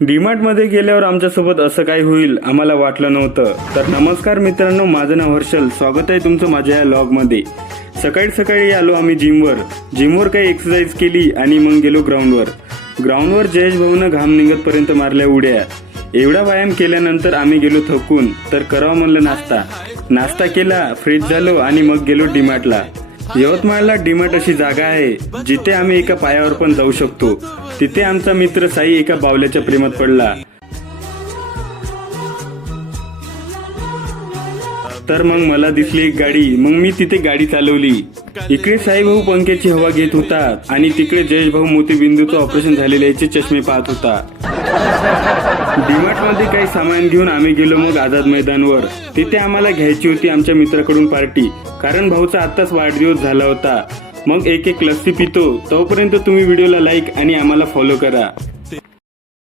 डीमार्ट मध्ये गेल्यावर आमच्यासोबत असं काही होईल आम्हाला वाटलं नव्हतं. तर नमस्कार मित्रांनो, माझं नाव हर्षल. स्वागत आहे तुमचं माझ्या या व्लॉग मध्ये. सकाळी सकाळी आलो आम्ही जिमवर काही एक्सरसाइज केली आणि मग गेलो ग्राउंडवर जयेश भाऊनं घाम निघतपर्यंत मारल्या उड्या. एवढा व्यायाम केल्यानंतर आम्ही गेलो थकून. तर करावं म्हणलं नाश्ता केला, फ्रेश झालो आणि मग गेलो डीमार्टला. यवतमाळला डीमार्ट अशी जागा आहे जिथे आम्ही एका पायावर पण जाऊ शकतो. तिथे आमचा मित्र साई एका बावल्याच्या प्रेमात पडला. तर मग मला दिसली एक गाडी. मग मी तिथे गाडी चालवली. इकडे साई भाऊ पंख्याची हवा घेत होता आणि तिकडे जयेश भाऊ मोतीबिंदूचं ऑपरेशन झालेल्याचे चष्मे पाहत होता. डीमार्ट मध्ये काही सामान घेऊन आम्ही गेलो मग आझाद मैदानवर. तिथे आम्हाला घ्यायची होती आमच्या मित्राकडून पार्टी, कारण भाऊचा आत्ताच वाढदिवस झाला होता. मग एक लस्सी पितो. तोपर्यंत तुम्ही व्हिडिओला लाईक आणि आम्हाला फॉलो करा.